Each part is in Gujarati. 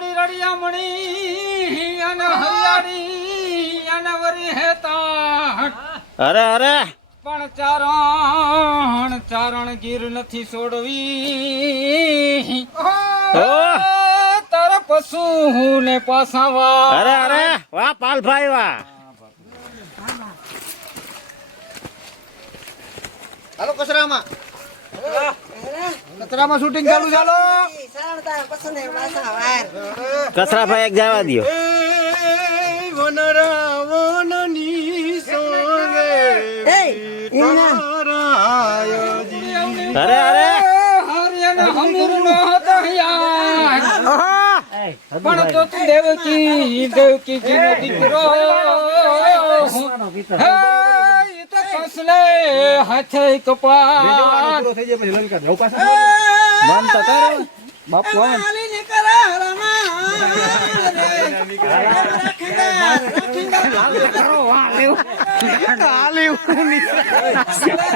ઉડી રડિયામણી અને હરિયાળી અને વરી હેતા અરે અરે. પણ ચારણ ચારણ ગીર નથી છોડવી. ઓહ! તારા પશુ ને પાસાવા. અરે અરે. વાહ પાલભાઈ વાહ. હાલો કચરામાં કચરામાં શૂટિંગ ચાલુ ચાલો કચરાભાઈ એક જવા દો અરે અરે હરિયાને હમીર નો હતો યાર ઓહો! પણ તો તું દેવકી દેવકી જીનો દીકરો કસલે હાથે કપાળ મન તો બાપુ આવે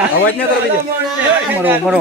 અવાજ ન કરો બીજો. મરો મરો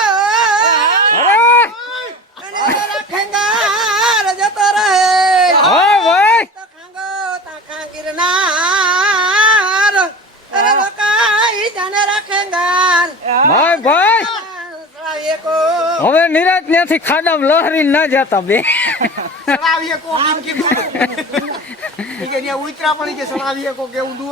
ભાઈ ભાઈ! હવે નિરાજ ત્યાંથી ખાડામાં લહરી ના જતા બે. સણાવીએ કો એમ કીધું. કે ઉતરા પડી કે સળાવીએ કોક એવું દુઆ.